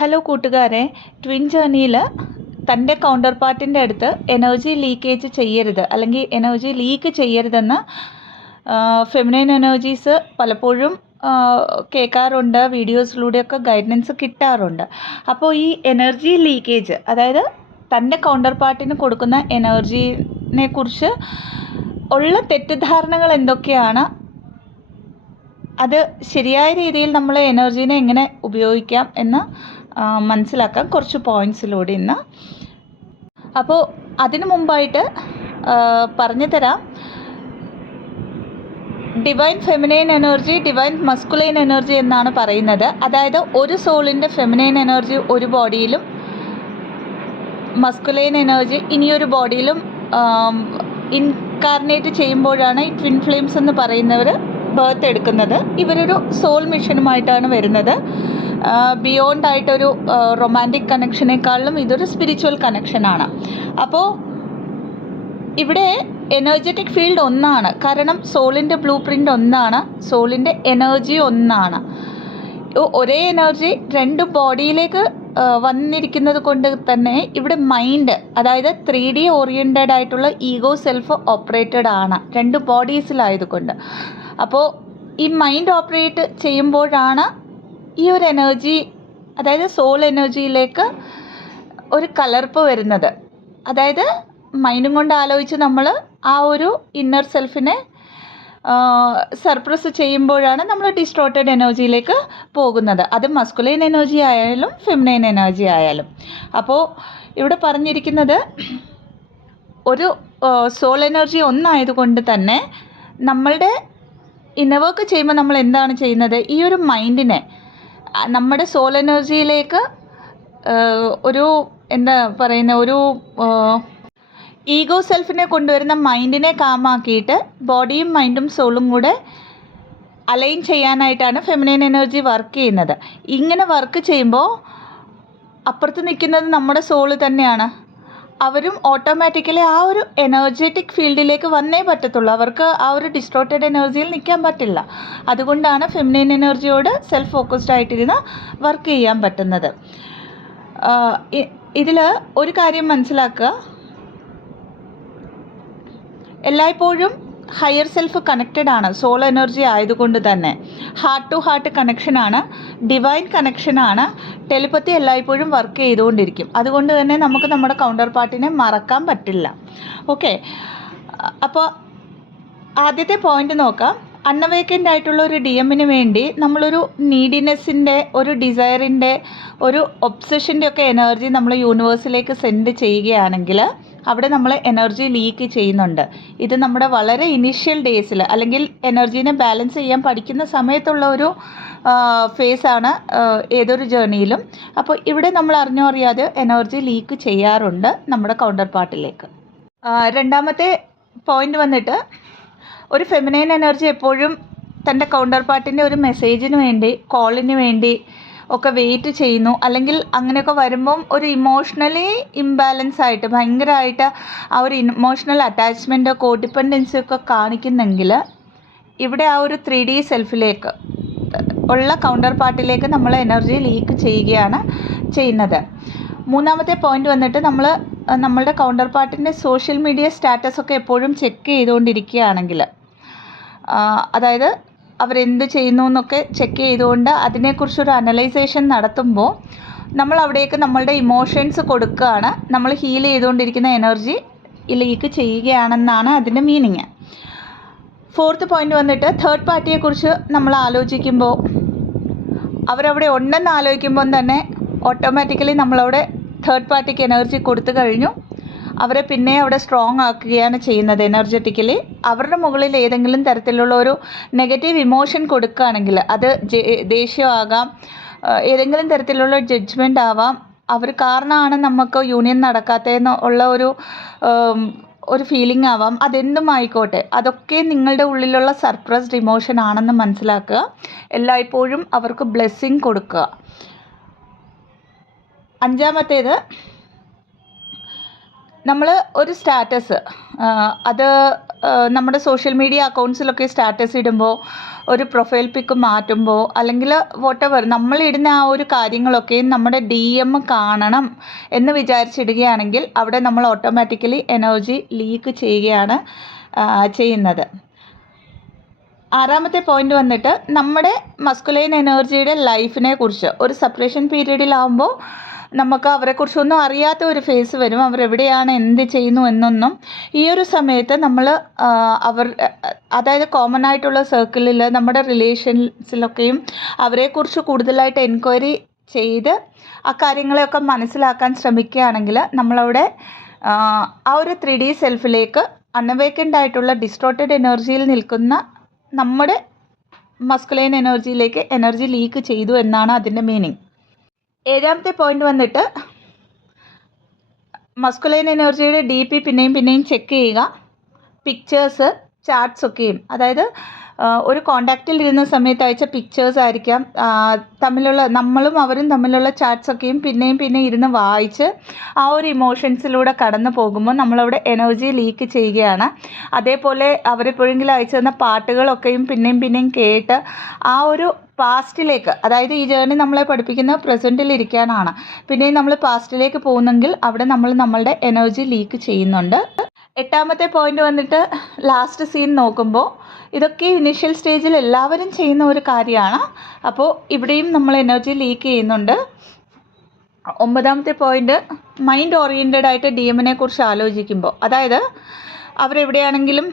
Hello കൂട്ടുകാരെ, twin ജേർണിയിൽ തൻ്റെ counter പാർട്ടിൻ്റെ അടുത്ത് എനർജി ലീക്കേജ് ചെയ്യരുത് അല്ലെങ്കിൽ എനർജി ലീക്ക് ചെയ്യരുതെന്ന് ഫെമിനൈൻ എനർജീസ് പലപ്പോഴും കേൾക്കാറുണ്ട്, വീഡിയോസിലൂടെയൊക്കെ ഗൈഡൻസ് കിട്ടാറുണ്ട്. അപ്പോൾ ഈ എനർജി ലീക്കേജ്, അതായത് തൻ്റെ കൗണ്ടർ പാർട്ടിന് കൊടുക്കുന്ന എനർജീനെ കുറിച്ച് ഉള്ള തെറ്റിദ്ധാരണകൾ എന്തൊക്കെയാണ്, അത് ശരിയായ രീതിയിൽ നമ്മൾ എനർജീനെ എങ്ങനെ ഉപയോഗിക്കാം എന്ന് മനസ്സിലാക്കാം കുറച്ച് പോയിൻറ്റ്സിലൂടെ ഇന്ന്. അപ്പോൾ അതിനു മുമ്പായിട്ട് പറഞ്ഞു തരാം, divine feminine energy, divine masculine energy എന്നാണ് പറയുന്നത്. അതായത് ഒരു സോളിൻ്റെ ഫെമിനൈൻ എനർജി ഒരു ബോഡിയിലും മസ്കുലൈൻ എനർജി ഇനിയൊരു ബോഡിയിലും ഇൻകാർണേറ്റ് ചെയ്യുമ്പോഴാണ് ഈ ട്വിൻ ഫ്ലെയിംസ് എന്ന് പറയുന്നവർ ബർത്ത് എടുക്കുന്നത്. ഇവരൊരു സോൾ മിഷനുമായിട്ടാണ് വരുന്നത്. ബിയോണ്ട് ആയിട്ടൊരു റൊമാൻറ്റിക് കണക്ഷനേക്കാളും ഇതൊരു സ്പിരിച്വൽ കണക്ഷനാണ്. അപ്പോൾ ഇവിടെ എനർജറ്റിക് ഫീൽഡ് ഒന്നാണ്, കാരണം സോളിൻ്റെ ബ്ലൂ പ്രിൻ്റ് ഒന്നാണ്, സോളിൻ്റെ എനർജി ഒന്നാണ്. ഒരേ എനർജി രണ്ട് ബോഡിയിലേക്ക് വന്നിരിക്കുന്നത് കൊണ്ട് തന്നെ ഇവിടെ മൈൻഡ്, അതായത് 3D ഓറിയൻറ്റഡ് ആയിട്ടുള്ള ഈഗോ സെൽഫ് ഓപ്പറേറ്റഡ് ആണ് രണ്ട് ബോഡീസിലായതുകൊണ്ട്. അപ്പോൾ ഈ മൈൻഡ് ഓപ്പറേറ്റ് ചെയ്യുമ്പോഴാണ് ഈ ഒരു എനർജി, അതായത് സോൾ എനർജിയിലേക്ക് ഒരു കലർപ്പ് വരുന്നത്. അതായത് മൈൻഡും കൊണ്ട് ആലോചിച്ച് നമ്മൾ ആ ഒരു ഇന്നർ സെൽഫിനെ സർപ്രസ് ചെയ്യുമ്പോഴാണ് നമ്മൾ ഡിസ്ട്രോട്ടഡ് എനർജിയിലേക്ക് പോകുന്നത്. അത് മസ്കുലൈൻ എനർജി ആയാലും ഫെമിനൈൻ എനർജി ആയാലും. അപ്പോൾ ഇവിടെ പറഞ്ഞിരിക്കുന്നത് ഒരു സോൾ എനർജി ഒന്നായതുകൊണ്ട് തന്നെ നമ്മളുടെ ഇന്നർ വർക്ക് ചെയ്യുമ്പോൾ നമ്മൾ എന്താണ് ചെയ്യുന്നത്, ഈ ഒരു മൈൻഡിനെ നമ്മുടെ സോൾ എനർജിയിലേക്ക് ഒരു എന്താ പറയുന്ന ഒരു ഈഗോ സെൽഫിനെ കൊണ്ടുവരുന്ന മൈൻഡിനെ കാമാക്കിയിട്ട് ബോഡിയും മൈൻഡും സോളും കൂടെ അലൈൻ ചെയ്യാനായിട്ടാണ് ഫെമിനൈൻ എനർജി വർക്ക് ചെയ്യുന്നത്. ഇങ്ങനെ വർക്ക് ചെയ്യുമ്പോൾ അപ്പുറത്ത് നിൽക്കുന്നത് നമ്മുടെ സോള് തന്നെയാണ്. അവരും ഓട്ടോമാറ്റിക്കലി ആ ഒരു എനർജറ്റിക് ഫീൽഡിലേക്ക് വന്നേ പറ്റത്തുള്ളൂ. അവർക്ക് ആ ഒരു ഡിസ്ട്രോട്ടഡ് എനർജിയിൽ നിൽക്കാൻ പറ്റില്ല. അതുകൊണ്ടാണ് ഫെമിനൈൻ എനർജിയോട് സെൽഫ് ഫോക്കസ്ഡ് ആയിട്ടിരുന്ന് വർക്ക് ചെയ്യാൻ പറ്റുന്നത്. ഇതിൽ ഒരു കാര്യം മനസ്സിലാക്കുക, എല്ലായ്പ്പോഴും ഹയർ സെൽഫ് കണക്റ്റഡ് ആണ് സോൾ എനർജി ആയതുകൊണ്ട് തന്നെ. ഹാർട്ട് ടു ഹാർട്ട് കണക്ഷനാണ്, ഡിവൈൻ കണക്ഷനാണ്. ടെലിപ്പത്തി എല്ലായ്പ്പോഴും വർക്ക് ചെയ്തുകൊണ്ടിരിക്കും. അതുകൊണ്ട് തന്നെ നമുക്ക് നമ്മുടെ കൗണ്ടർ പാർട്ടിനെ മറക്കാൻ പറ്റില്ല. ഓക്കെ, അപ്പോൾ ആദ്യത്തെ പോയിന്റ് നോക്കാം. അൺഅവേക്കൻഡ് ആയിട്ടുള്ള ഒരു DMന് വേണ്ടി നമ്മളൊരു നീഡിനെസ്സിൻ്റെ, ഒരു ഡിസയറിൻ്റെ, ഒരു ഒബ്സഷൻ്റെ ഒക്കെ എനർജി നമ്മൾ യൂണിവേഴ്സിലേക്ക് സെൻഡ് ചെയ്യുകയാണെങ്കിൽ അവിടെ നമ്മൾ എനർജി ലീക്ക് ചെയ്യുന്നുണ്ട്. ഇത് നമ്മുടെ വളരെ ഇനീഷ്യൽ ഡേയ്സിൽ അല്ലെങ്കിൽ എനർജീനെ ബാലൻസ് ചെയ്യാൻ പഠിക്കുന്ന സമയത്തുള്ള ഒരു ഫേസാണ് ഏതൊരു ജേർണിയിലും. അപ്പോൾ ഇവിടെ നമ്മൾ അറിഞ്ഞോ അറിയാതെ എനർജി ലീക്ക് ചെയ്യാറുണ്ട് നമ്മുടെ കൗണ്ടർ പാർട്ടിലേക്ക്. രണ്ടാമത്തെ പോയിന്റ് വന്നിട്ട്, ഒരു ഫെമിനൈൻ എനർജി എപ്പോഴും തൻ്റെ കൗണ്ടർ പാർട്ടിൻ്റെ ഒരു മെസ്സേജിന് വേണ്ടി, കോളിന് വേണ്ടി ഒക്കെ വെയിറ്റ് ചെയ്യുന്നു. അല്ലെങ്കിൽ അങ്ങനെയൊക്കെ വരുമ്പം ഒരു ഇമോഷണലി ഇംബാലൻസ് ആയിട്ട് ഭയങ്കരമായിട്ട് ആ ഒരു ഇമോഷണൽ അറ്റാച്ച്മെൻറ്റോ കോഡിപ്പെൻഡൻസി ഒക്കെ കാണിക്കുന്നെങ്കിൽ ഇവിടെ ആ ഒരു 3D സെൽഫിലേക്ക് ഉള്ള കൗണ്ടർ പാർട്ടിലേക്ക് നമ്മൾ എനർജി ലീക്ക് ചെയ്യുകയാണ് ചെയ്യുന്നത്. മൂന്നാമത്തെ പോയിന്റ് വന്നിട്ട്, നമ്മളുടെ കൗണ്ടർ പാർട്ടിൻ്റെ സോഷ്യൽ മീഡിയ സ്റ്റാറ്റസൊക്കെ എപ്പോഴും ചെക്ക് ചെയ്തുകൊണ്ടിരിക്കുകയാണെങ്കിൽ, അതായത് അവരെന്ത് ചെയ്യുന്നു എന്നൊക്കെ ചെക്ക് ചെയ്തുകൊണ്ട് അതിനെക്കുറിച്ചൊരു അനലൈസേഷൻ നടത്തുമ്പോൾ നമ്മൾ അവിടേക്ക് നമ്മളുടെ ഇമോഷൻസ് കൊടുക്കുകയാണ്. നമ്മൾ ഹീൽ ചെയ്തുകൊണ്ടിരിക്കുന്ന എനർജി ലീക്ക് ചെയ്യുകയാണെന്നാണ് അതിൻ്റെ മീനിങ്. ഫോർത്ത് പോയിന്റ് വന്നിട്ട്, തേർഡ് പാർട്ടിയെക്കുറിച്ച് നമ്മൾ ആലോചിക്കുമ്പോൾ, അവരവിടെ ഉണ്ടെന്ന് ആലോചിക്കുമ്പം തന്നെ ഓട്ടോമാറ്റിക്കലി നമ്മളവിടെ തേർഡ് പാർട്ടിക്ക് എനർജി കൊടുത്തു കഴിഞ്ഞു. അവരെ പിന്നെ അവിടെ സ്ട്രോങ് ആക്കുകയാണ് ചെയ്യുന്നത് എനർജറ്റിക്കലി. അവരുടെ മുകളിൽ ഏതെങ്കിലും തരത്തിലുള്ള ഒരു നെഗറ്റീവ് ഇമോഷൻ കൊടുക്കുകയാണെങ്കിൽ, അത് ദേഷ്യമാകാം, ഏതെങ്കിലും തരത്തിലുള്ള ജഡ്ജ്മെൻ്റ് ആവാം, അവർ കാരണമാണ് നമുക്ക് യൂണിയൻ നടക്കാത്തതെന്ന് ഉള്ള ഒരു ഫീലിംഗ് ആവാം, അതെന്തും ആയിക്കോട്ടെ, അതൊക്കെ നിങ്ങളുടെ ഉള്ളിലുള്ള സർപ്രസ്ഡ് ഇമോഷൻ ആണെന്ന് മനസ്സിലാക്കുക. എല്ലായ്പ്പോഴും അവർക്ക് ബ്ലെസ്സിങ് കൊടുക്കുക. അഞ്ചാമത്തേത്, നമ്മൾ ഒരു സ്റ്റാറ്റസ് അത് നമ്മുടെ സോഷ്യൽ മീഡിയ അക്കൗണ്ട്സിലൊക്കെ സ്റ്റാറ്റസ് ഇടുമ്പോൾ, ഒരു പ്രൊഫൈൽ പിക്ക് മാറ്റുമ്പോൾ, അല്ലെങ്കിൽ വോട്ടെവർ നമ്മളിടുന്ന ആ ഒരു കാര്യങ്ങളൊക്കെ നമ്മുടെ DM കാണണം എന്ന് വിചാരിച്ചിടുകയാണെങ്കിൽ അവിടെ നമ്മൾ ഓട്ടോമാറ്റിക്കലി എനർജി ലീക്ക് ചെയ്യുകയാണ് ചെയ്യുന്നത്. ആറാമത്തെ പോയിന്റ് വന്നിട്ട് നമ്മുടെ മസ്കുലൈൻ എനർജിയുടെ ലൈഫിനെ കുറിച്ച് ഒരു സെപ്പറേഷൻ പീരീഡിലാവുമ്പോൾ നമുക്ക് അവരെക്കുറിച്ചൊന്നും അറിയാത്ത ഒരു ഫേസ് വരും. അവരെവിടെയാണ്, എന്ത് ചെയ്യുന്നു എന്നൊന്നും. ഈ ഒരു സമയത്ത് നമ്മൾ അതായത് കോമൺ ആയിട്ടുള്ള സർക്കിളിൽ നമ്മുടെ റിലേഷൻസിലൊക്കെയും അവരെക്കുറിച്ച് കൂടുതലായിട്ട് എൻക്വയറി ചെയ്ത് ആ കാര്യങ്ങളെയൊക്കെ മനസ്സിലാക്കാൻ ശ്രമിക്കുകയാണെങ്കിൽ നമ്മളവിടെ ആ ഒരു 3D സെൽഫിലേക്ക് അൺഅവേക്കൻഡ് ആയിട്ടുള്ള ഡിസ്ട്രോട്ടഡ് എനർജിയിൽ നിൽക്കുന്ന നമ്മുടെ മസ്കുലൈൻ എനർജിയിലേക്ക് എനർജി ലീക്ക് ചെയ്തു എന്നാണ് അതിൻ്റെ മീനിങ്. ഏഴാമത്തെ പോയിന്റ് വന്നിട്ട് മസ്കുലൈൻ എനർജിയുടെ DP പിന്നെയും ചെക്ക് ചെയ്യുക. പിക്ചേഴ്സ്, ചാർട്ട്സ് ഒക്കെയും, അതായത് ഒരു കോണ്ടാക്റ്റിൽ ഇരുന്ന സമയത്ത് അയച്ച പിക്ചേഴ്സ് ആയിരിക്കാം, തമ്മിലുള്ള നമ്മളും അവരും തമ്മിലുള്ള ചാറ്റ്സൊക്കെയും പിന്നെയും ഇരുന്ന് വായിച്ച് ആ ഒരു ഇമോഷൻസിലൂടെ കടന്നു പോകുമ്പോൾ നമ്മളവിടെ എനർജി ലീക്ക് ചെയ്യുകയാണ്. അതേപോലെ അവരെപ്പോഴെങ്കിലും അയച്ചു തന്ന പാട്ടുകളൊക്കെയും പിന്നെയും കേട്ട് ആ ഒരു പാസ്റ്റിലേക്ക്, അതായത് ഈ ജേർണി നമ്മളെ പഠിപ്പിക്കുന്നത് പ്രസൻറ്റിൽ ഇരിക്കാനാണ്. പിന്നെയും നമ്മൾ പാസ്റ്റിലേക്ക് പോകുന്നെങ്കിൽ അവിടെ നമ്മൾ നമ്മളുടെ എനർജി ലീക്ക് ചെയ്യുന്നുണ്ട്. എട്ടാമത്തെ പോയിന്റ് വന്നിട്ട് ലാസ്റ്റ് സീൻ നോക്കുമ്പോൾ ഇതൊക്കെ ഇനീഷ്യൽ സ്റ്റേജിൽ എല്ലാവരും ചെയ്യുന്ന ഒരു കാര്യമാണ്. അപ്പോൾ ഇവിടെയും നമ്മൾ എനർജി ലീക്ക് ചെയ്യുന്നുണ്ട്. ഒമ്പതാമത്തെ പോയിന്റ് മൈൻഡ് ഓറിയൻറ്റഡ് ആയിട്ട് DMനെ കുറിച്ച് ആലോചിക്കുമ്പോൾ, അതായത് അവരെവിടെയാണെങ്കിലും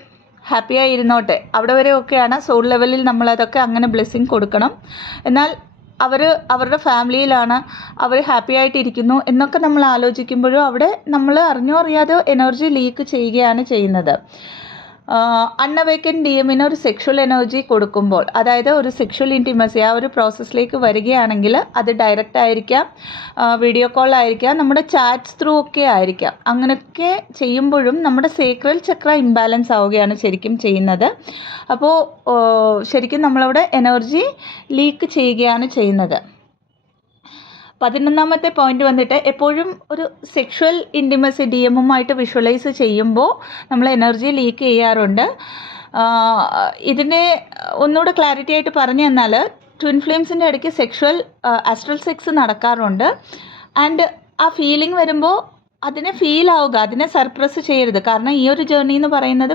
ഹാപ്പിയായി ഇരുന്നോട്ടെ, അവിടെ വരെയൊക്കെയാണ്. സോൾ ലെവലിൽ നമ്മളതൊക്കെ അങ്ങനെ ബ്ലെസ്സിങ് കൊടുക്കണം. എന്നാൽ അവരുടെ ഫാമിലിയിലാണ്, അവർ ഹാപ്പി ആയിട്ടിരിക്കുന്നു എന്നൊക്കെ നമ്മൾ ആലോചിക്കുമ്പോഴും അവിടെ നമ്മൾ അറിഞ്ഞോ അറിയാതെ എനർജി ലീക്ക് ചെയ്യുകയാണ് ചെയ്യുന്നത്. അൺഅവേക്കൻ DMന് ഒരു സെക്ഷൽ എനർജി കൊടുക്കുമ്പോൾ, അതായത് ഒരു സെക്ഷൽ ഇൻറ്റിമസി ആ ഒരു പ്രോസസ്സിലേക്ക് വരികയാണെങ്കിൽ അത് ഡയറക്റ്റ് ആയിരിക്കാം, വീഡിയോ കോൾ ആയിരിക്കാം, നമ്മുടെ ചാറ്റ്സ് ത്രൂ ഒക്കെ ആയിരിക്കാം. അങ്ങനെയൊക്കെ ചെയ്യുമ്പോഴും നമ്മുടെ സേക്രൽ ചക്ര ഇംബാലൻസ് ആവുകയാണ് ശരിക്കും ചെയ്യുന്നത്. അപ്പോൾ ശരിക്കും നമ്മളവിടെ എനർജി ലീക്ക് ചെയ്യുകയാണ് ചെയ്യുന്നത്. 11ാമത്തെ പോയിന്റ് വന്നിട്ട് എപ്പോഴും ഒരു സെക്ഷൽ ഇൻറ്റിമസി DMുമായിട്ട് വിഷ്വലൈസ് ചെയ്യുമ്പോൾ നമ്മൾ എനർജി ലീക്ക് ചെയ്യാറുണ്ട്. ഇതിനെ ഒന്നുകൂടെ ക്ലാരിറ്റി ആയിട്ട് പറഞ്ഞു തന്നാൽ, ട്വിൻ ഫ്ലെയിംസിൻ്റെ ഇടയ്ക്ക് സെക്ഷൽ ആസ്ട്രൽ സെക്സ് നടക്കാറുണ്ട്. ആൻഡ് ആ ഫീലിംഗ് വരുമ്പോൾ അതിനെ ഫീൽ ആവുക, അതിനെ സർപ്രസ് ചെയ്യരുത്. കാരണം ഈ ഒരു ജേർണി എന്ന് പറയുന്നത്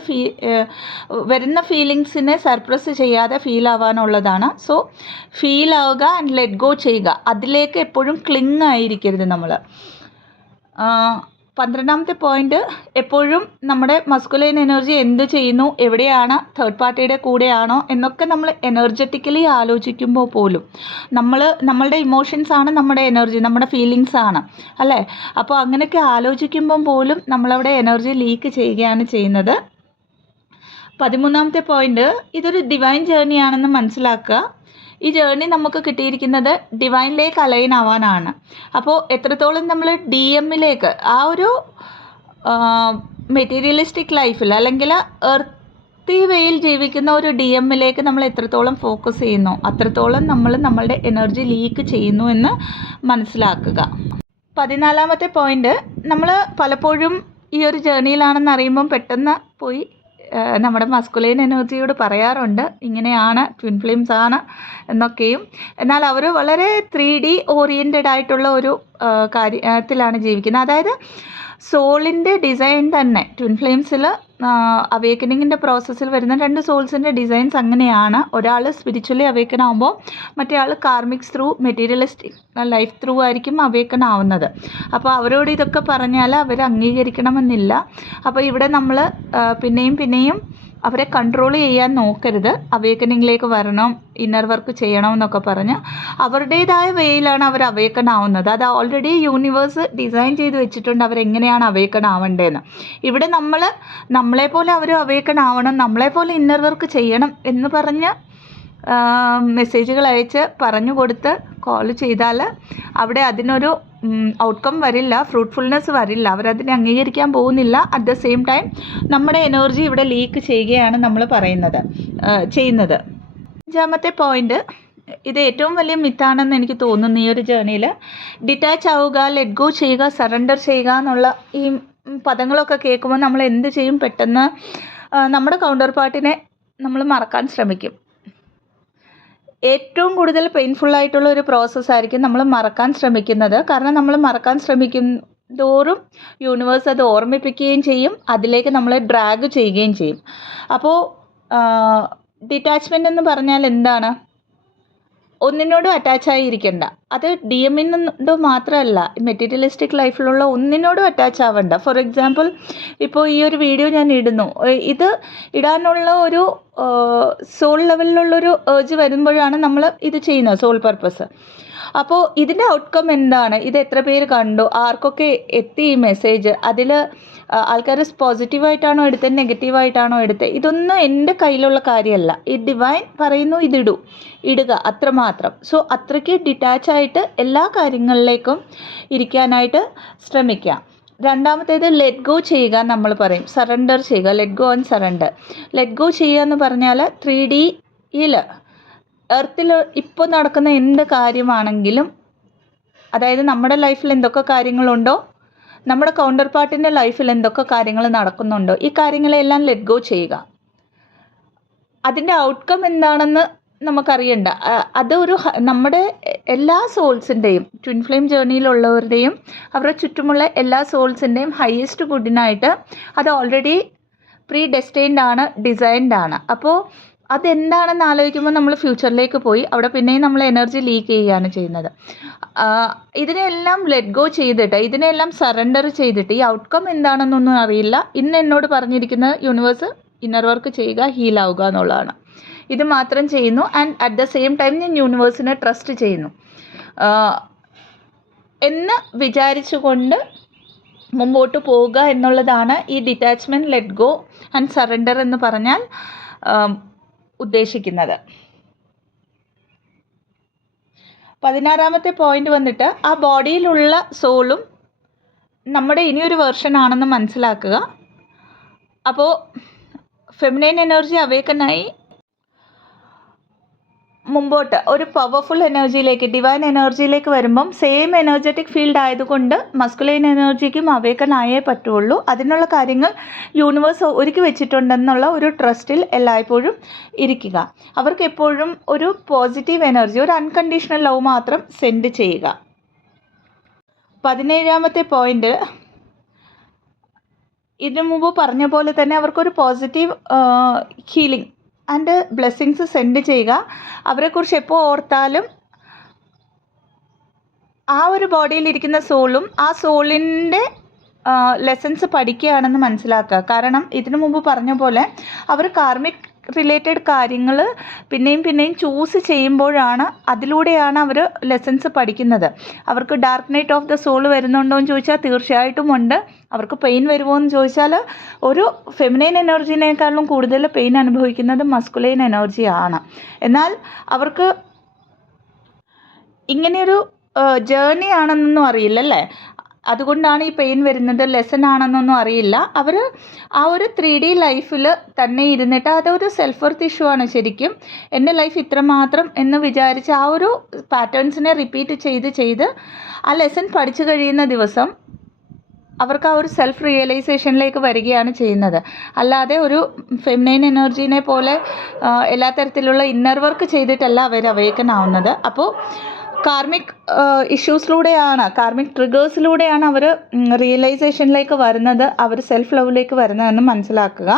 വരുന്ന ഫീലിങ്സിനെ സർപ്രസ് ചെയ്യാതെ ഫീൽ ആവാനുള്ളതാണ്. സോ ഫീൽ ആവുക ആൻഡ് ലെറ്റ് ഗോ ചെയ്യുക. അതിലേക്ക് എപ്പോഴും ക്ലിങ് ആയിരിക്കരുത് നമ്മൾ. 12ാമത്തെ പോയിന്റ് എപ്പോഴും നമ്മുടെ മസ്കുലൈൻ എനർജി എന്ത് ചെയ്യുന്നു, എവിടെയാണ്, തേർഡ് പാർട്ടിയുടെ കൂടെയാണോ എന്നൊക്കെ നമ്മൾ എനർജറ്റിക്കലി ആലോചിക്കുമ്പോൾ പോലും നമ്മളുടെ ഇമോഷൻസ് ആണ് നമ്മുടെ എനർജി, നമ്മുടെ ഫീലിങ്സ് ആണ് അല്ലേ. അപ്പോൾ അങ്ങനെയൊക്കെ ആലോചിക്കുമ്പം പോലും നമ്മളവിടെ എനർജി ലീക്ക് ചെയ്യുകയാണ് ചെയ്യുന്നത്. 13ാമത്തെ പോയിന്റ് ഇതൊരു ഡിവൈൻ ജേർണിയാണെന്ന് മനസ്സിലാക്കുക. ഈ ജേർണി നമുക്ക് കിട്ടിയിരിക്കുന്നത് ഡിവൈനിലേക്ക് അലൈൻ ആവാനാണ്. അപ്പോൾ എത്രത്തോളം നമ്മൾ DMലേക്ക് ആ ഒരു മെറ്റീരിയലിസ്റ്റിക് ലൈഫിൽ അല്ലെങ്കിൽ എർത്തി വേയിൽ ജീവിക്കുന്ന ഒരു DMലേക്ക് നമ്മൾ എത്രത്തോളം ഫോക്കസ് ചെയ്യുന്നു അത്രത്തോളം നമ്മൾ നമ്മളുടെ എനർജി ലീക്ക് ചെയ്യുന്നു എന്ന് മനസ്സിലാക്കുക. 14ാമത്തെ പോയിന്റ് നമ്മൾ പലപ്പോഴും ഈ ഒരു ജേർണിയിലാണെന്ന് അറിയുമ്പം പെട്ടെന്ന് പോയി നമ്മുടെ മസ്കുലൈൻ എനർജിയോട് പറയാറുണ്ട്, ഇങ്ങനെയാണ്, ട്വിൻ ഫ്ലെയിംസ് ആണ് എന്നൊക്കെയും. എന്നാൽ അവർ വളരെ 3D ഓറിയൻറ്റഡ് ആയിട്ടുള്ള ഒരു കാര്യത്തിലാണ് ജീവിക്കുന്നത്. അതായത് സോളിൻ്റെ ഡിസൈൻ തന്നെ ട്വിൻ ഫ്ലെയിംസിൽ അവേക്കനിങ്ങിൻ്റെ പ്രോസസ്സിൽ വരുന്ന 2 സോൾസിൻ്റെ ഡിസൈൻസ് അങ്ങനെയാണ്. ഒരാൾ സ്പിരിച്വലി അവേക്കൻ ആകുമ്പോൾ മറ്റേ ആൾ കാർമിക്സ് ത്രൂ മെറ്റീരിയലിസ്റ്റിക് ലൈഫ് ത്രൂ ആയിരിക്കും അവേക്കൻ ആവുന്നത്. അപ്പോൾ അവരോട് ഇതൊക്കെ പറഞ്ഞാൽ അവർ അംഗീകരിക്കണമെന്നില്ല. അപ്പോൾ ഇവിടെ നമ്മൾ പിന്നെയും അവരെ കൺട്രോൾ ചെയ്യാൻ നോക്കരുത്. അവേക്കനിങ്ങിലേക്ക് വരണം, ഇന്നർ വർക്ക് ചെയ്യണം എന്നൊക്കെ പറഞ്ഞ് അവരുടേതായ വേയിലാണ് അവർ അവേക്കൻ ആവുന്നത്. അത് ഓൾറെഡി യൂണിവേഴ്സ് ഡിസൈൻ ചെയ്ത് വെച്ചിട്ടുണ്ട് അവരെങ്ങനെയാണ് അവേക്കൻ ആവേണ്ടതെന്ന്. ഇവിടെ നമ്മളെപ്പോലെ അവർ അവേക്കൻ ആവണം, നമ്മളെപ്പോലെ ഇന്നർ വർക്ക് ചെയ്യണം എന്ന് പറഞ്ഞ് മെസ്സേജുകൾ അയച്ച് പറഞ്ഞു കൊടുത്ത് കോൾ ചെയ്താൽ അവിടെ അതിനൊരു ഔട്ട്കം വരില്ല, ഫ്രൂട്ട്ഫുൾനെസ് വരില്ല, അവരതിനെ അംഗീകരിക്കാൻ പോകുന്നില്ല. അറ്റ് ദ സെയിം ടൈം നമ്മുടെ എനർജി ഇവിടെ ലീക്ക് ചെയ്യുകയാണ് നമ്മൾ ചെയ്യുന്നത്. 5ാമത്തെ പോയിന്റ്, ഇത് ഏറ്റവും വലിയ മിത്താണെന്ന് എനിക്ക് തോന്നുന്നു ഈ ഒരു ജേർണിയിൽ. ഡിറ്റാച്ച് ആവുക, ലെറ്റ് ഗോ ചെയ്യുക, സറണ്ടർ ചെയ്യുക എന്നുള്ള ഈ പദങ്ങളൊക്കെ കേൾക്കുമ്പോൾ നമ്മൾ എന്ത് ചെയ്യും? പെട്ടെന്ന് നമ്മുടെ കൗണ്ടർ പാർട്ടിനെ നമ്മൾ മറക്കാൻ ശ്രമിക്കും. ഏറ്റവും കൂടുതൽ പെയിൻഫുൾ ആയിട്ടുള്ള ഒരു പ്രോസസ്സായിരിക്കും നമ്മൾ മറക്കാൻ ശ്രമിക്കുന്നത്. കാരണം നമ്മൾ മറക്കാൻ ശ്രമിക്കും തോറും യൂണിവേഴ്സ് അത് ഓർമ്മിപ്പിക്കുകയും ചെയ്യും, അതിലേക്ക് നമ്മളെ ഡ്രാഗ് ചെയ്യുകയും ചെയ്യും. അപ്പോൾ ഡിറ്റാച്ച്മെൻ്റ് എന്ന് പറഞ്ഞാൽ എന്താണ്? ഒന്നിനോടും അറ്റാച്ചായി ഇരിക്കണ്ട. അത് DMനോട് മാത്രമല്ല, മെറ്റീരിയലിസ്റ്റിക് ലൈഫിലുള്ള ഒന്നിനോടും അറ്റാച്ച് ആവണ്ട. ഫോർ എക്സാമ്പിൾ, ഇപ്പോൾ ഈ ഒരു വീഡിയോ ഞാൻ ഇടുന്നു, ഇത് ഇടാനുള്ള ഒരു സോൾ ലെവലിലുള്ളൊരു ഏർജ് വരുമ്പോഴാണ് നമ്മൾ ഇത് ചെയ്യുന്നത്, സോൾ പർപ്പസ്. അപ്പോൾ ഇതിൻ്റെ ഔട്ട്കം എന്താണ്? ഇത് എത്ര പേര് കണ്ടു? ആർക്കൊക്കെ എത്തി ഈ മെസ്സേജ്? അതിൽ ആൾക്കാർ പോസിറ്റീവായിട്ടാണോ എടുത്തത്, നെഗറ്റീവായിട്ടാണോ എടുത്തത്? ഇതൊന്നും എൻ്റെ കയ്യിലുള്ള കാര്യമല്ല. ഈ ഡിവൈൻ പറയുന്നു ഇടുക, അത്രമാത്രം. സോ അത്രയ്ക്ക് ഡിറ്റാച്ചായിട്ട് എല്ലാ കാര്യങ്ങളിലേക്കും ഇരിക്കാനായിട്ട് ശ്രമിക്കുക. രണ്ടാമത്തേത് ലെറ്റ് ഗോ ചെയ്യുക. നമ്മൾ പറയും സറണ്ടർ ചെയ്യുക, let go and surrender. Let go ചെയ്യുക എന്ന് പറഞ്ഞാൽ 3Dയിൽ എർത്തിൽ ഇപ്പോൾ നടക്കുന്ന എന്ത് കാര്യമാണെങ്കിലും, അതായത് നമ്മുടെ ലൈഫിൽ എന്തൊക്കെ കാര്യങ്ങളുണ്ടോ, നമ്മുടെ കൗണ്ടർ പാർട്ടിൻ്റെ ലൈഫിൽ എന്തൊക്കെ കാര്യങ്ങൾ നടക്കുന്നുണ്ടോ, ഈ കാര്യങ്ങളെല്ലാം ലെറ്റ് ഗോ ചെയ്യുക. അതിൻ്റെ ഔട്ട്കം എന്താണെന്ന് നമുക്കറിയണ്ട. അതൊരു നമ്മുടെ എല്ലാ സോൾസിൻ്റെയും, ട്വിൻ ഫ്ലെയിം ജേർണിയിലുള്ളവരുടെയും അവരുടെ ചുറ്റുമുള്ള എല്ലാ സോൾസിൻ്റെയും ഹയസ്റ്റ് ഗുഡിനായിട്ട് അത് ഓൾറെഡി പ്രീ ഡെസ്റ്റൈൻഡ് ആണ്, ഡിസൈൻഡ് ആണ്. അപ്പോൾ അതെന്താണെന്ന് ആലോചിക്കുമ്പോൾ നമ്മൾ ഫ്യൂച്ചറിലേക്ക് പോയി അവിടെ പിന്നെയും നമ്മൾ എനർജി ലീക്ക് ചെയ്യുകയാണ് ചെയ്യുന്നത്. ഇതിനെല്ലാം ലെറ്റ് ഗോ ചെയ്തിട്ട്, ഇതിനെല്ലാം സറണ്ടർ ചെയ്തിട്ട്, ഈ ഔട്ട്കം എന്താണെന്നൊന്നും അറിയില്ല. ഇന്ന് എന്നോട് പറഞ്ഞിരിക്കുന്നത് യൂണിവേഴ്സ് ഇന്നർ വർക്ക് ചെയ്യുക, ഹീലാവുക എന്നുള്ളതാണ്. ഇത് മാത്രം ചെയ്യുന്നു. And at the same time ഞാൻ യൂണിവേഴ്സിനെ ട്രസ്റ്റ് ചെയ്യുന്നു എന്ന് വിചാരിച്ചുകൊണ്ട് മുമ്പോട്ട് പോവുക എന്നുള്ളതാണ് ഈ detachment, let go and surrender എന്ന് പറഞ്ഞാൽ ഉദ്ദേശിക്കുന്നത്. 16ാമത്തെ പോയിന്റ് വന്നിട്ട് ആ ബോഡിയിലുള്ള സോളും നമ്മുടെ ഇനിയൊരു വേർഷൻ ആണെന്ന് മനസ്സിലാക്കുക. അപ്പോൾ ഫെമിനൈൻ എനർജി അവേക്കനായി മുമ്പോട്ട് ഒരു പവർഫുൾ എനർജിയിലേക്ക്, ഡിവൈൻ എനർജിയിലേക്ക് വരുമ്പം സെയിം എനർജറ്റിക് ഫീൽഡ് ആയതുകൊണ്ട് മസ്കുലൈൻ എനർജിക്കും അവേക്കനായേ പറ്റുള്ളൂ. അതിനുള്ള കാര്യങ്ങൾ യൂണിവേഴ്സ് ഒരുക്കി വെച്ചിട്ടുണ്ടെന്നുള്ള ഒരു ട്രസ്റ്റിൽ എല്ലായ്പ്പോഴും ഇരിക്കുക. അവർക്ക് എപ്പോഴും ഒരു പോസിറ്റീവ് എനർജി, ഒരു അൺകണ്ടീഷണൽ ലവ് മാത്രം സെൻഡ് ചെയ്യുക. 17ാമത്തെ പോയിന്റ്, ഇതിനു മുമ്പ് പറഞ്ഞ പോലെ തന്നെ അവർക്കൊരു positive healing and blessings send ചെയ്യുക. അവരെക്കുറിച്ച് എപ്പോൾ ഓർത്താലും ആ ഒരു ബോഡിയിലിരിക്കുന്ന സോളും ആ സോളിൻ്റെ ലെസൺസ് പഠിക്കുകയാണെന്ന് മനസ്സിലാക്കുക. കാരണം ഇതിനു മുമ്പ് പറഞ്ഞ പോലെ അവർ കാർമിക് റിലേറ്റഡ് കാര്യങ്ങൾ പിന്നെയും ചൂസ് ചെയ്യുമ്പോഴാണ്, അതിലൂടെയാണ് അവർ ലെസൺസ് പഠിക്കുന്നത്. അവർക്ക് dark night of the soul വരുന്നുണ്ടോ എന്ന് ചോദിച്ചാൽ തീർച്ചയായിട്ടും ഉണ്ട്. അവർക്ക് പെയിൻ വരുമോ എന്ന് ചോദിച്ചാൽ ഒരു ഫെമിനൈൻ എനർജിനേക്കാളും കൂടുതൽ പെയിൻ അനുഭവിക്കുന്നത് മസ്കുലൈൻ എനർജിയാണ്. എന്നാൽ അവർക്ക് ഇങ്ങനെയൊരു ജേർണി ആണെന്നൊന്നും അറിയില്ലല്ലേ, അതുകൊണ്ടാണ് ഈ പെയിൻ വരുന്നത്, ലെസൺ ആണെന്നൊന്നും അറിയില്ല. അവർ ആ ഒരു 3D ലൈഫിൽ തന്നെ ഇരുന്നിട്ട് അതൊരു സെൽഫ് വർത്ത് ഇഷ്യൂ ആണ് ശരിക്കും. എൻ്റെ ലൈഫ് ഇത്രമാത്രം എന്ന് വിചാരിച്ച് ആ ഒരു പാറ്റേൺസിനെ റിപ്പീറ്റ് ചെയ്ത് ആ ലെസൺ പഠിച്ചു കഴിയുന്ന ദിവസം അവർക്ക് ആ ഒരു സെൽഫ് റിയലൈസേഷനിലേക്ക് വരികയാണ് ചെയ്യുന്നത്. അല്ലാതെ ഒരു ഫെമിനൈൻ എനർജീനെ പോലെ എല്ലാ തരത്തിലുള്ള ഇന്നർ വർക്ക് ചെയ്തിട്ടല്ല അവർ അവേക്കൻ ആവുന്നത്. അപ്പോൾ കാർമിക് ഇഷ്യൂസിലൂടെയാണ്, കാർമിക് ട്രിഗേഴ്സിലൂടെയാണ് അവർ റിയലൈസേഷനിലേക്ക് വരുന്നത്, അവർ സെൽഫ് ലവിലേക്ക് വരുന്നതെന്ന് മനസ്സിലാക്കുക.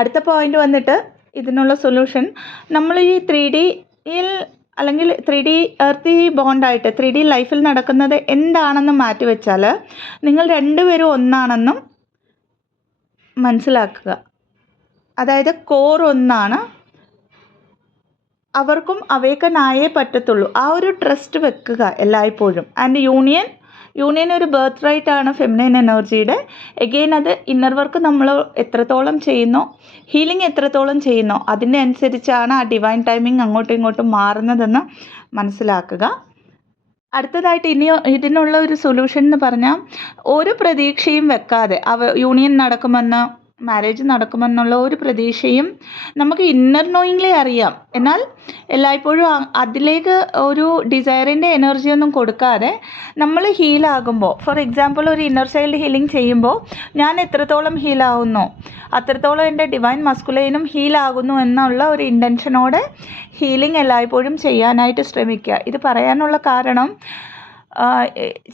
അടുത്ത പോയിന്റ് വന്നിട്ട് ഇതിനുള്ള സൊല്യൂഷൻ, നമ്മൾ ഈ 3Dയിൽ അല്ലെങ്കിൽ 3D എർത്തി ബോണ്ടായിട്ട് 3D ലൈഫിൽ നടക്കുന്നത് എന്താണെന്ന് മാറ്റിവെച്ചാൽ നിങ്ങൾ രണ്ടുപേരും ഒന്നാണെന്നും മനസ്സിലാക്കുക. അതായത് കോർ ഒന്നാണ്, അവർക്കും അവേക്കനായേ പറ്റത്തുള്ളൂ. ആ ഒരു ട്രസ്റ്റ് വെക്കുക എല്ലായ്പ്പോഴും. ആൻഡ് യൂണിയൻ ഒരു ബർത്ത് റൈറ്റ് ആണ് ഫെമിനൈൻ എനർജിയുടെ. എഗെയിൻ അത് ഇന്നർ വർക്ക് നമ്മൾ എത്രത്തോളം ചെയ്യുന്നോ, ഹീലിംഗ് എത്രത്തോളം ചെയ്യുന്നോ അതിൻ്റെ അനുസരിച്ചാണ് ആ ഡിവൈൻ ടൈമിംഗ് അങ്ങോട്ടും ഇങ്ങോട്ടും മാറുന്നതെന്ന് മനസ്സിലാക്കുക. അടുത്തതായിട്ട് ഇതിനുള്ള ഒരു സൊല്യൂഷൻ എന്ന് പറഞ്ഞാൽ ഒരു പ്രതീക്ഷയും വെക്കാതെ യൂണിയൻ നടക്കുമെന്ന് മാരേജ് നടക്കുമെന്നുള്ള ഒരു പ്രതീക്ഷയും നമുക്ക് ഇന്നർ നോയിങ്ലി അറിയാം. എന്നാൽ എല്ലായ്പ്പോഴും അതിലേക്ക് ഒരു ഡിസയറിൻ്റെ എനർജിയൊന്നും കൊടുക്കാതെ നമ്മൾ ഹീലാകുമ്പോൾ, ഫോർ എക്സാമ്പിൾ ഒരു ഇന്നർ ചൈൽഡ് ഹീലിംഗ് ചെയ്യുമ്പോൾ ഞാൻ എത്രത്തോളം ഹീലാവുന്നു അത്രത്തോളം എൻ്റെ ഡിവൈൻ മസ്കുലൈനും ഹീലാകുന്നു എന്നുള്ള ഒരു ഇൻറ്റൻഷനോടെ ഹീലിംഗ് എല്ലായ്പ്പോഴും ചെയ്യാനായിട്ട് ശ്രമിക്കുക. ഇത് പറയാനുള്ള കാരണം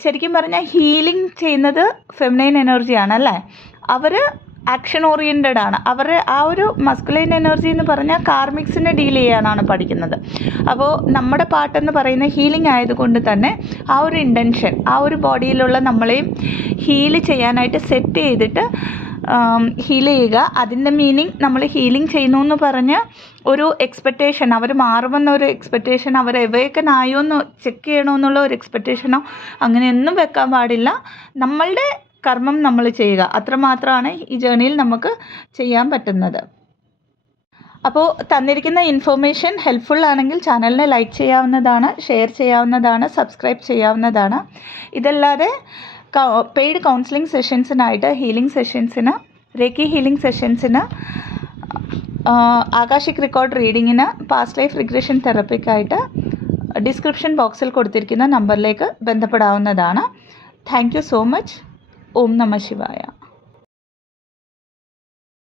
ശരിക്കും പറഞ്ഞാൽ ഹീലിംഗ് ചെയ്യുന്നത് ഫെമിനൈൻ എനർജിയാണ് അല്ലേ. അവർ ആക്ഷൻ ഓറിയൻറ്റഡ് ആണ്. അവരുടെ ആ ഒരു മസ്കുലൈൻ എനർജി എന്ന് പറഞ്ഞാൽ കാർമിക്സിനെ ഡീൽ ചെയ്യാനാണ് പഠിക്കുന്നത്. അപ്പോൾ നമ്മുടെ പാട്ടെന്ന് പറയുന്ന ഹീലിംഗ് ആയതുകൊണ്ട് തന്നെ ആ ഒരു ഇൻറ്റൻഷൻ, ആ ഒരു ബോഡിയിലുള്ള നമ്മളെയും ഹീല് ചെയ്യാനായിട്ട് സെറ്റ് ചെയ്തിട്ട് ഹീൽ ചെയ്യുക. അതിൻ്റെ മീനിങ് നമ്മൾ ഹീലിംഗ് ചെയ്യുന്നു എന്ന് പറഞ്ഞ് ഒരു എക്സ്പെക്റ്റേഷൻ, അവർ മാറുമെന്നൊരു എക്സ്പെക്റ്റേഷൻ, അവർ എവേക്കൻ ആയോ എന്ന് ചെക്ക് ചെയ്യണമെന്നുള്ള ഒരു എക്സ്പെക്റ്റേഷനോ അങ്ങനെയൊന്നും വെക്കാൻ പാടില്ല. നമ്മളുടെ കർമ്മം നമ്മൾ ചെയ്യുക, അത്രമാത്രമാണ് ഈ ജേർണിയിൽ നമുക്ക് ചെയ്യാൻ പറ്റുന്നത്. അപ്പോൾ തന്നിരിക്കുന്ന ഇൻഫർമേഷൻ ഹെൽപ്ഫുൾ ആണെങ്കിൽ ചാനലിനെ ലൈക്ക് ചെയ്യാവുന്നതാണ്, ഷെയർ ചെയ്യാവുന്നതാണ്, സബ്സ്ക്രൈബ് ചെയ്യാവുന്നതാണ്. ഇതല്ലാതെ പെയ്ഡ് കൗൺസിലിംഗ് സെഷൻസിനായിട്ട്, ഹീലിംഗ് സെഷൻസിന്, റേക്കി ഹീലിംഗ് സെഷൻസിന്, ആകാശിക് റെക്കോർഡ് റീഡിങ്ങിന്, പാസ്റ്റ് ലൈഫ് റിഗ്രഷൻ തെറപ്പിക്കായിട്ട് ഡിസ്ക്രിപ്ഷൻ ബോക്സിൽ കൊടുത്തിരിക്കുന്ന നമ്പറിലേക്ക് ബന്ധപ്പെടാവുന്നതാണ്. Thank you so much. ഓം നമഃ ശിവായ.